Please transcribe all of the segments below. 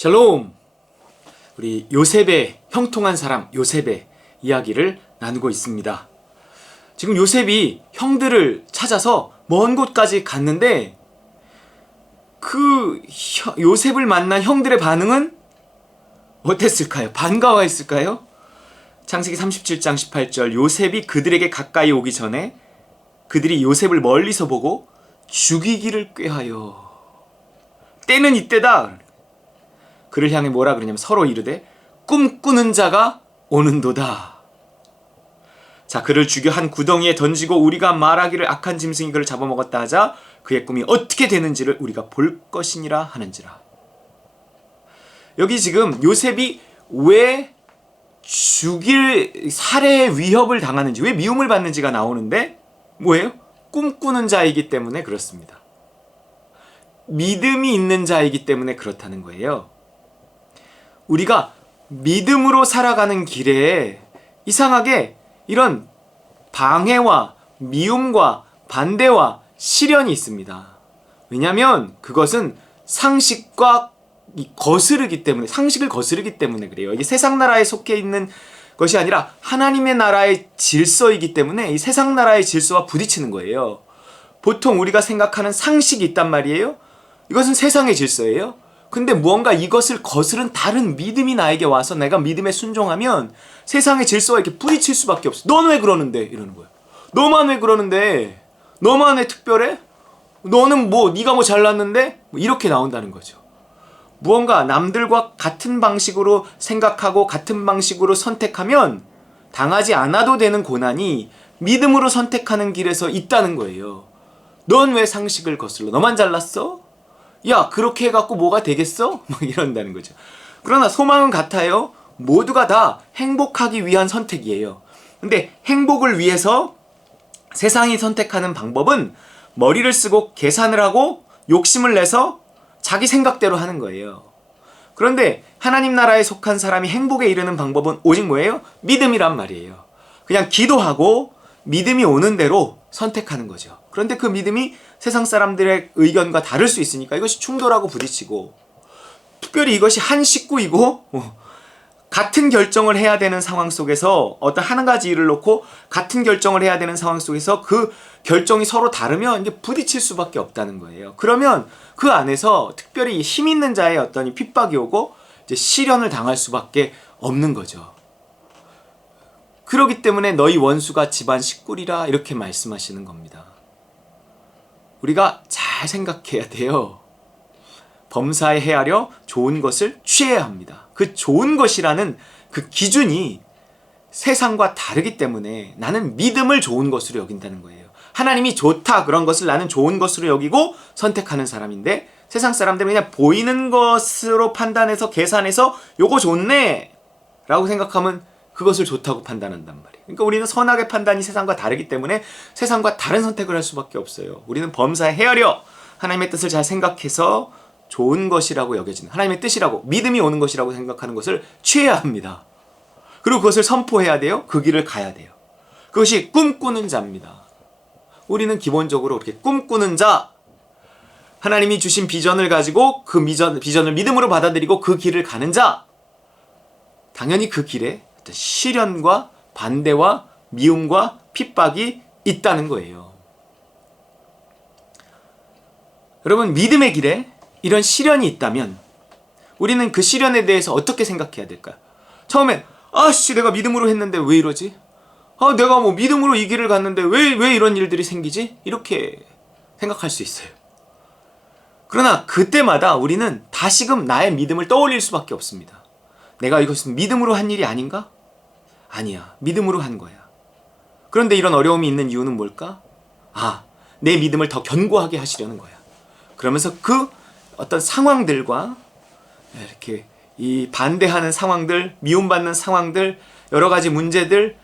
샬롬! 우리 요셉의 형통한 사람 요셉의 이야기를 나누고 있습니다. 지금 요셉이 형들을 찾아서 먼 곳까지 갔는데 그 요셉을 만난 형들의 반응은 어땠을까요? 반가워했을까요? 창세기 37장 18절 요셉이 그들에게 가까이 오기 전에 그들이 요셉을 멀리서 보고 죽이기를 꾀하여 때는 이때다. 그를 향해 뭐라 그러냐면 서로 이르되 꿈꾸는 자가 오는도다. 자, 그를 죽여 한 구덩이에 던지고 우리가 말하기를 악한 짐승이 그를 잡아먹었다 하자 그의 꿈이 어떻게 되는지를 우리가 볼 것이니라 하는지라. 여기 지금 요셉이 왜 죽일 살해의 위협을 당하는지, 왜 미움을 받는지가 나오는데 뭐예요? 꿈꾸는 자이기 때문에 그렇습니다. 믿음이 있는 자이기 때문에 그렇다는 거예요. 우리가 믿음으로 살아가는 길에 이상하게 이런 방해와 미움과 반대와 시련이 있습니다. 왜냐하면 그것은 상식과 거스르기 때문에, 상식을 거스르기 때문에 그래요. 이게 세상 나라에 속해 있는 것이 아니라 하나님의 나라의 질서이기 때문에 이 세상 나라의 질서와 부딪히는 거예요. 보통 우리가 생각하는 상식이 있단 말이에요. 이것은 세상의 질서예요. 근데 무언가 이것을 거스른 다른 믿음이 나에게 와서 내가 믿음에 순종하면 세상의 질서와 이렇게 부딪힐 수밖에 없어. 너는 왜 그러는데? 이러는 거예요. 너만 왜 그러는데? 너만 왜 특별해? 너는 네가 잘났는데? 이렇게 나온다는 거죠. 무언가 남들과 같은 방식으로 생각하고 같은 방식으로 선택하면 당하지 않아도 되는 고난이 믿음으로 선택하는 길에서 있다는 거예요. 넌 왜 상식을 거슬러? 너만 잘났어? 야, 그렇게 해갖고 뭐가 되겠어? 이런다는 거죠. 그러나 소망은 같아요. 모두가 다 행복하기 위한 선택이에요. 근데 행복을 위해서 세상이 선택하는 방법은 머리를 쓰고 계산을 하고 욕심을 내서 자기 생각대로 하는 거예요. 그런데 하나님 나라에 속한 사람이 행복에 이르는 방법은 오직 뭐예요? 믿음이란 말이에요. 그냥 기도하고 믿음이 오는 대로 선택하는 거죠. 그런데 그 믿음이 세상 사람들의 의견과 다를 수 있으니까 이것이 충돌하고 부딪히고, 특별히 이것이 한 식구이고 같은 결정을 해야 되는 상황 속에서 어떤 한 가지 일을 놓고 같은 결정을 해야 되는 상황 속에서 그 결정이 서로 다르면 이게 부딪힐 수밖에 없다는 거예요. 그러면 그 안에서 특별히 힘 있는 자의 어떤 핍박이 오고 이제 시련을 당할 수밖에 없는 거죠. 그렇기 때문에 너희 원수가 집안 식구리라 이렇게 말씀하시는 겁니다. 우리가 잘 생각해야 돼요. 범사에 헤아려 좋은 것을 취해야 합니다. 그 좋은 것이라는 그 기준이 세상과 다르기 때문에 나는 믿음을 좋은 것으로 여긴다는 거예요. 하나님이 좋다 그런 것을 나는 좋은 것으로 여기고 선택하는 사람인데 세상 사람들은 그냥 보이는 것으로 판단해서 계산해서 요거 좋네 라고 생각하면 그것을 좋다고 판단한단 말이에요. 그러니까 우리는 선악의 판단이 세상과 다르기 때문에 세상과 다른 선택을 할 수밖에 없어요. 우리는 범사에 헤아려 하나님의 뜻을 잘 생각해서 좋은 것이라고 여겨지는, 하나님의 뜻이라고 믿음이 오는 것이라고 생각하는 것을 취해야 합니다. 그리고 그것을 선포해야 돼요. 그 길을 가야 돼요. 그것이 꿈꾸는 자입니다. 우리는 기본적으로 그렇게 꿈꾸는 자, 하나님이 주신 비전을 가지고 그 비전을 믿음으로 받아들이고 그 길을 가는 자, 당연히 그 길에 시련과 반대와 미움과 핍박이 있다는 거예요. 여러분, 믿음의 길에 이런 시련이 있다면 우리는 그 시련에 대해서 어떻게 생각해야 될까요? 처음에 내가 믿음으로 했는데 왜 이러지? 내가 믿음으로 이 길을 갔는데 왜 이런 일들이 생기지? 이렇게 생각할 수 있어요. 그러나 그때마다 우리는 다시금 나의 믿음을 떠올릴 수밖에 없습니다. 내가 이것은 믿음으로 한 일이 아닌가? 아니야. 믿음으로 한 거야. 그런데 이런 어려움이 있는 이유는 뭘까? 내 믿음을 더 견고하게 하시려는 거야. 그러면서 그 어떤 상황들과 이렇게 이 반대하는 상황들, 미움받는 상황들, 여러 가지 문제들,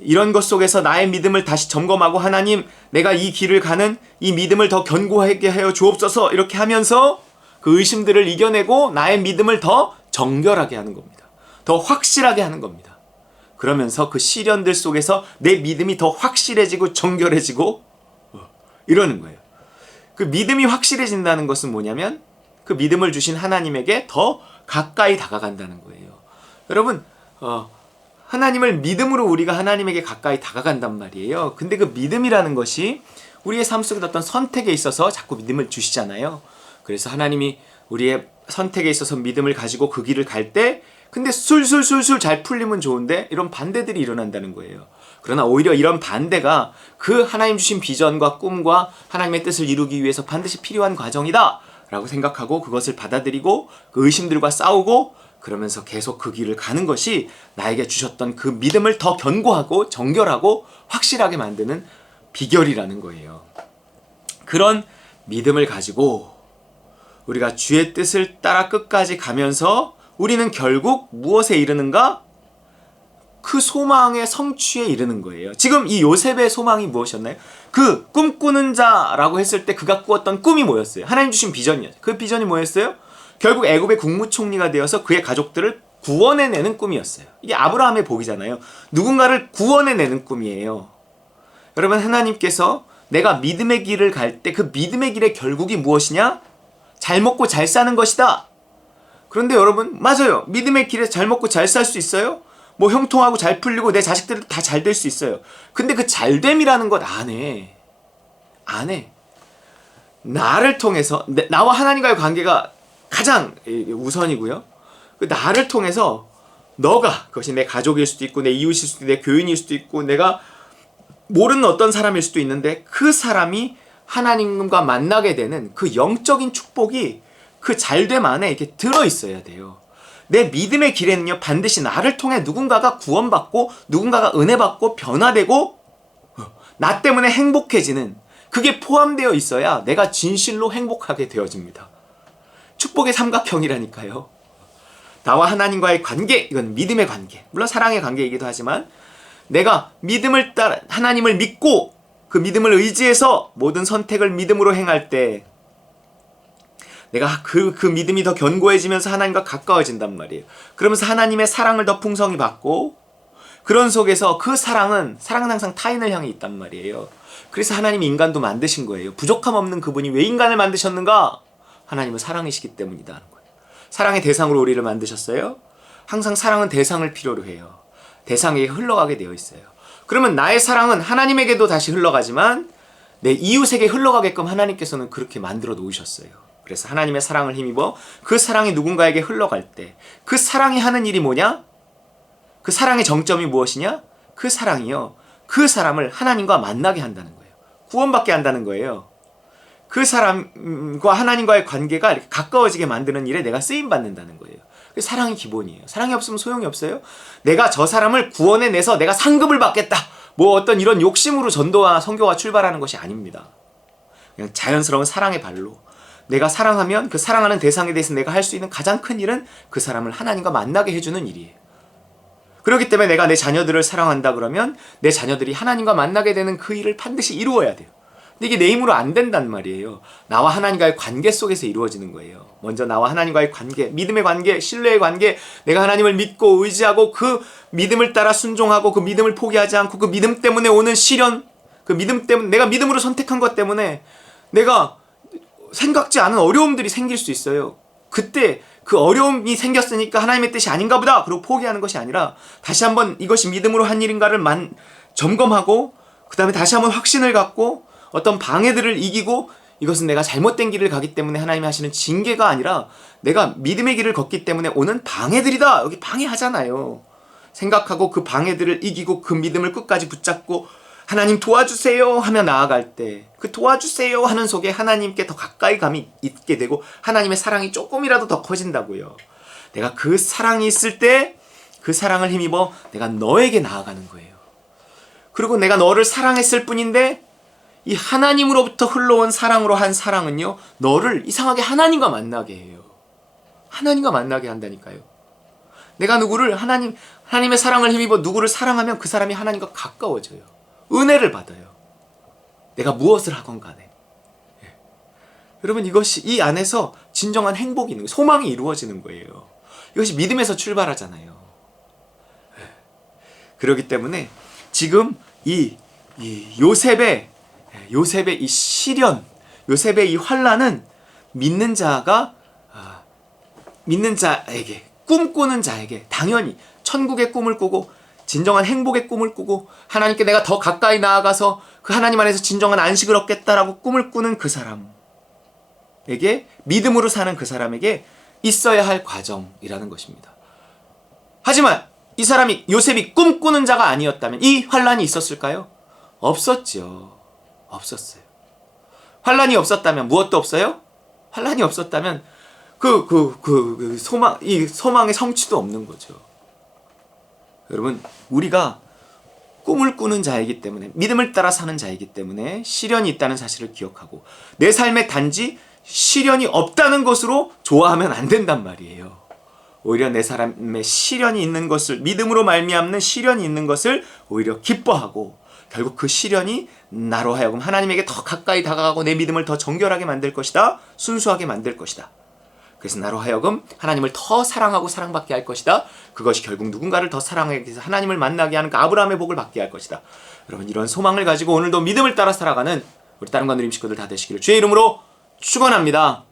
이런 것 속에서 나의 믿음을 다시 점검하고 하나님, 내가 이 길을 가는 이 믿음을 더 견고하게 하여 주옵소서 이렇게 하면서 그 의심들을 이겨내고 나의 믿음을 더 정결하게 하는 겁니다. 더 확실하게 하는 겁니다. 그러면서 그 시련들 속에서 내 믿음이 더 확실해지고 정결해지고 이러는 거예요. 그 믿음이 확실해진다는 것은 뭐냐면 그 믿음을 주신 하나님에게 더 가까이 다가간다는 거예요. 여러분, 하나님을 믿음으로 우리가 하나님에게 가까이 다가간단 말이에요. 근데 그 믿음이라는 것이 우리의 삶 속에 어떤 선택에 있어서 자꾸 믿음을 주시잖아요. 그래서 하나님이 우리의 선택에 있어서 믿음을 가지고 그 길을 갈 때, 근데 술술술술 잘 풀리면 좋은데 이런 반대들이 일어난다는 거예요. 그러나 오히려 이런 반대가 그 하나님 주신 비전과 꿈과 하나님의 뜻을 이루기 위해서 반드시 필요한 과정이다 라고 생각하고 그것을 받아들이고 그 의심들과 싸우고 그러면서 계속 그 길을 가는 것이 나에게 주셨던 그 믿음을 더 견고하고 정결하고 확실하게 만드는 비결이라는 거예요. 그런 믿음을 가지고 우리가 주의 뜻을 따라 끝까지 가면서 우리는 결국 무엇에 이르는가? 그 소망의 성취에 이르는 거예요. 지금 이 요셉의 소망이 무엇이었나요? 그 꿈꾸는 자라고 했을 때 그가 꾸었던 꿈이 뭐였어요? 하나님 주신 비전이었어요. 그 비전이 뭐였어요? 결국 애굽의 국무총리가 되어서 그의 가족들을 구원해내는 꿈이었어요. 이게 아브라함의 복이잖아요. 누군가를 구원해내는 꿈이에요. 여러분, 하나님께서 내가 믿음의 길을 갈 때 그 믿음의 길의 결국이 무엇이냐? 잘 먹고 잘 사는 것이다. 그런데 여러분, 맞아요. 믿음의 길에 잘 먹고 잘 살 수 있어요? 뭐 형통하고 잘 풀리고 내 자식들도 다 잘 될 수 있어요. 근데 그 잘됨이라는 것 안 해. 나를 통해서 나와 하나님과의 관계가 가장 우선이고요. 그 나를 통해서 너가, 그것이 내 가족일 수도 있고 내 이웃일 수도 있고 내 교인일 수도 있고 내가 모르는 어떤 사람일 수도 있는데 그 사람이 하나님과 만나게 되는 그 영적인 축복이 그 잘됨 안에 이렇게 들어있어야 돼요. 내 믿음의 길에는요, 반드시 나를 통해 누군가가 구원받고 누군가가 은혜받고 변화되고 나 때문에 행복해지는 그게 포함되어 있어야 내가 진실로 행복하게 되어집니다. 축복의 삼각형이라니까요. 나와 하나님과의 관계, 이건 믿음의 관계, 물론 사랑의 관계이기도 하지만 내가 믿음을 따라 하나님을 믿고 그 믿음을 의지해서 모든 선택을 믿음으로 행할 때 내가 그 믿음이 더 견고해지면서 하나님과 가까워진단 말이에요. 그러면서 하나님의 사랑을 더 풍성히 받고 그런 속에서 그 사랑은 항상 타인을 향해 있단 말이에요. 그래서 하나님이 인간도 만드신 거예요. 부족함 없는 그분이 왜 인간을 만드셨는가? 하나님은 사랑이시기 때문이다는 거예요. 사랑의 대상으로 우리를 만드셨어요. 항상 사랑은 대상을 필요로 해요. 대상에게 흘러가게 되어 있어요. 그러면 나의 사랑은 하나님에게도 다시 흘러가지만 내 이웃에게 흘러가게끔 하나님께서는 그렇게 만들어 놓으셨어요. 그래서 하나님의 사랑을 힘입어 그 사랑이 누군가에게 흘러갈 때 그 사랑이 하는 일이 뭐냐? 그 사랑의 정점이 무엇이냐? 그 사랑이요, 그 사람을 하나님과 만나게 한다는 거예요. 구원받게 한다는 거예요. 그 사람과 하나님과의 관계가 이렇게 가까워지게 만드는 일에 내가 쓰임받는다는 거예요. 사랑이 기본이에요. 사랑이 없으면 소용이 없어요. 내가 저 사람을 구원해내서 내가 상급을 받겠다, 뭐 어떤 이런 욕심으로 전도와 선교가 출발하는 것이 아닙니다. 그냥 자연스러운 사랑의 발로 내가 사랑하면 그 사랑하는 대상에 대해서 내가 할 수 있는 가장 큰 일은 그 사람을 하나님과 만나게 해주는 일이에요. 그렇기 때문에 내가 내 자녀들을 사랑한다 그러면 내 자녀들이 하나님과 만나게 되는 그 일을 반드시 이루어야 돼요. 근데 이게 내 힘으로 안 된단 말이에요. 나와 하나님과의 관계 속에서 이루어지는 거예요. 먼저 나와 하나님과의 관계, 믿음의 관계, 신뢰의 관계, 내가 하나님을 믿고 의지하고 그 믿음을 따라 순종하고 그 믿음을 포기하지 않고 그 믿음 때문에 오는 시련, 그 믿음 때문에 내가 믿음으로 선택한 것 때문에 내가 생각지 않은 어려움들이 생길 수 있어요. 그때 그 어려움이 생겼으니까 하나님의 뜻이 아닌가 보다 그리고 포기하는 것이 아니라 다시 한번 이것이 믿음으로 한 일인가를 점검하고 그 다음에 다시 한번 확신을 갖고 어떤 방해들을 이기고 이것은 내가 잘못된 길을 가기 때문에 하나님이 하시는 징계가 아니라 내가 믿음의 길을 걷기 때문에 오는 방해들이다. 여기 방해하잖아요. 생각하고 그 방해들을 이기고 그 믿음을 끝까지 붙잡고 하나님 도와주세요 하며 나아갈 때 그 도와주세요 하는 속에 하나님께 더 가까이 감이 있게 되고 하나님의 사랑이 조금이라도 더 커진다고요. 내가 그 사랑이 있을 때 그 사랑을 힘입어 내가 너에게 나아가는 거예요. 그리고 내가 너를 사랑했을 뿐인데 이 하나님으로부터 흘러온 사랑으로 한 사랑은요, 너를 이상하게 하나님과 만나게 해요. 하나님과 만나게 한다니까요. 내가 누구를 하나님의 사랑을 힘입어 누구를 사랑하면 그 사람이 하나님과 가까워져요. 은혜를 받아요. 내가 무엇을 하건 간에. 여러분, 이것이 이 안에서 진정한 행복이 있는 거예요. 소망이 이루어지는 거예요. 이것이 믿음에서 출발하잖아요. 그렇기 때문에 지금 이 요셉의 이 시련, 요셉의 이 환난은 믿는 자가 믿는 자에게, 꿈꾸는 자에게 당연히 천국의 꿈을 꾸고 진정한 행복의 꿈을 꾸고 하나님께 내가 더 가까이 나아가서 그 하나님 안에서 진정한 안식을 얻겠다라고 꿈을 꾸는 그 사람에게, 믿음으로 사는 그 사람에게 있어야 할 과정이라는 것입니다. 하지만 이 사람이, 요셉이 꿈꾸는 자가 아니었다면 이 환란이 있었을까요? 없었죠. 없었어요. 환란이 없었다면 무엇도 없어요? 환란이 없었다면 이 소망의 성취도 없는 거죠. 여러분, 우리가 꿈을 꾸는 자이기 때문에, 믿음을 따라 사는 자이기 때문에 시련이 있다는 사실을 기억하고 내 삶에 단지 시련이 없다는 것으로 좋아하면 안 된단 말이에요. 오히려 내 삶에 시련이 있는 것을, 믿음으로 말미암는 시련이 있는 것을 오히려 기뻐하고 결국 그 시련이 나로 하여금 하나님에게 더 가까이 다가가고 내 믿음을 더 정결하게 만들 것이다. 순수하게 만들 것이다. 그래서 나로 하여금 하나님을 더 사랑하고 사랑받게 할 것이다. 그것이 결국 누군가를 더 사랑하게 해서 하나님을 만나게 하는 그 아브라함의 복을 받게 할 것이다. 여러분, 이런 소망을 가지고 오늘도 믿음을 따라 살아가는 우리 다른 관우림 식구들 다 되시기를 주의 이름으로 축원합니다.